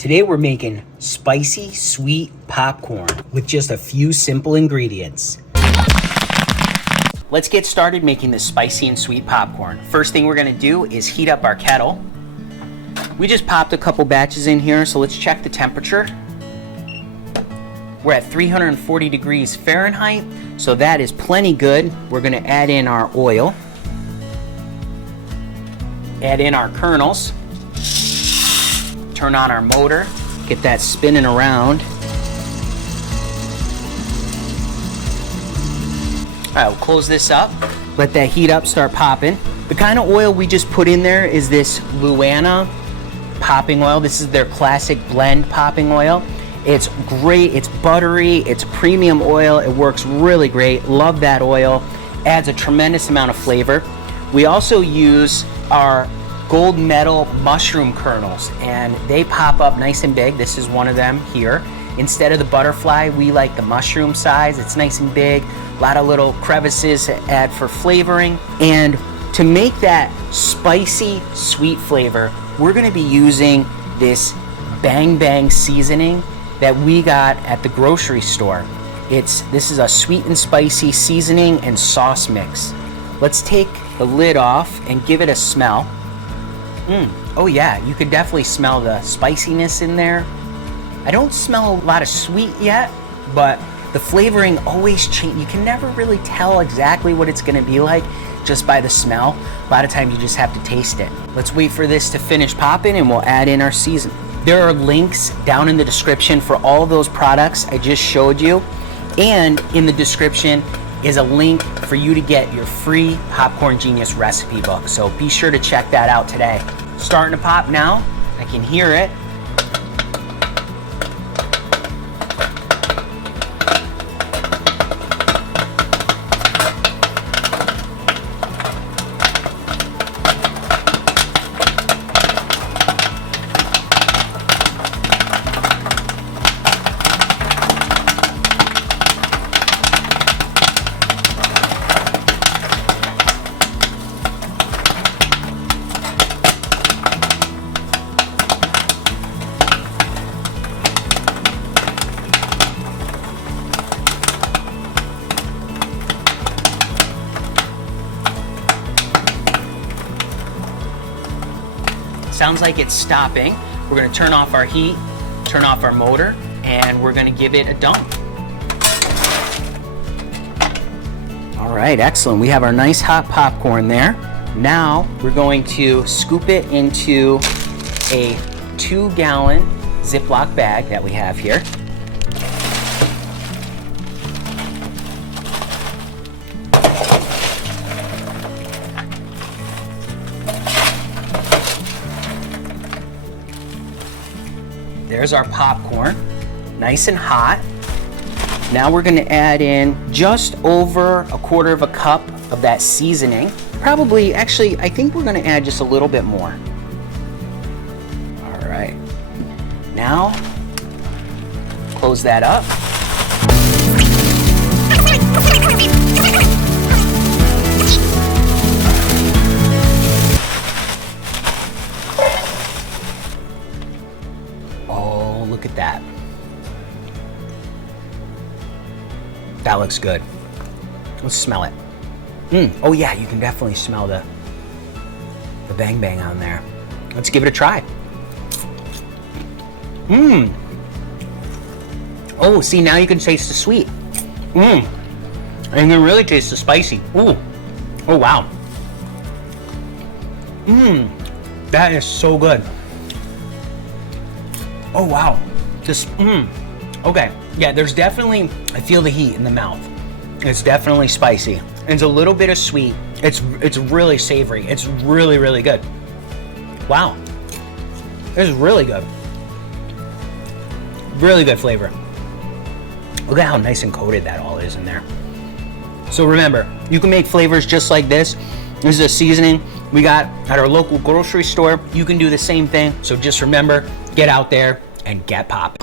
Today we're making spicy sweet popcorn with just a few simple ingredients. Let's get started making this spicy and sweet popcorn. First thing we're gonna do is heat up our kettle. We just popped a couple batches in here, so let's check the temperature. We're at 340 degrees Fahrenheit, so that is plenty good. We're gonna add in our oil, add in our kernels, turn on our motor, get that spinning around. All right, we'll close this up, let that heat up, start popping. The kind of oil we just put in there is this Luana popping oil. This is their classic blend popping oil. It's great, it's buttery, it's premium oil, it works really great. Love that oil, adds a tremendous amount of flavor. We also use our gold medal mushroom kernels, and they pop up nice and big. This is one of them here. Instead of the butterfly, we like the mushroom size. It's nice and big, a lot of little crevices to add for flavoring. And to make that spicy, sweet flavor, we're gonna be using this Bang Bang seasoning that we got at the grocery store. This is a sweet and spicy seasoning and sauce mix. Let's take the lid off and give it a smell. Oh yeah, you can definitely smell the spiciness in there. I don't smell a lot of sweet yet, but the flavoring always changes. You can never really tell exactly what it's gonna be like just by the smell. A lot of times you just have to taste it. Let's wait for this to finish popping and we'll add in our seasoning. There are links down in the description for all of those products I just showed you. And in the description is a link for you to get your free Popcorn Genius recipe book. So be sure to check that out today. Starting to pop now. I can hear it. Sounds like it's stopping. We're gonna turn off our heat, turn off our motor, and we're gonna give it a dump. All right, excellent. We have our nice hot popcorn there. Now we're going to scoop it into a 2-gallon Ziploc bag that we have here. There's our popcorn, nice and hot. Now we're gonna add in just over 1/4 cup of that seasoning. Probably, actually, I think we're gonna add just a little bit more. All right. Now, close that up. Look at that. That looks good. Let's smell it. Oh yeah, you can definitely smell the Bang Bang on there. Let's give it a try. Oh, see, now you can taste the sweet. And you can really taste the spicy. Ooh. Oh wow. That is so good. Oh wow, just, okay. Yeah, there's definitely, I feel the heat in the mouth. It's definitely spicy. It's a little bit of sweet. It's really savory. It's really, really good. Wow, this is really good. Really good flavor. Look at how nice and coated that all is in there. So remember, you can make flavors just like this. This is a seasoning we got at our local grocery store. You can do the same thing. So just remember, get out there and get popping.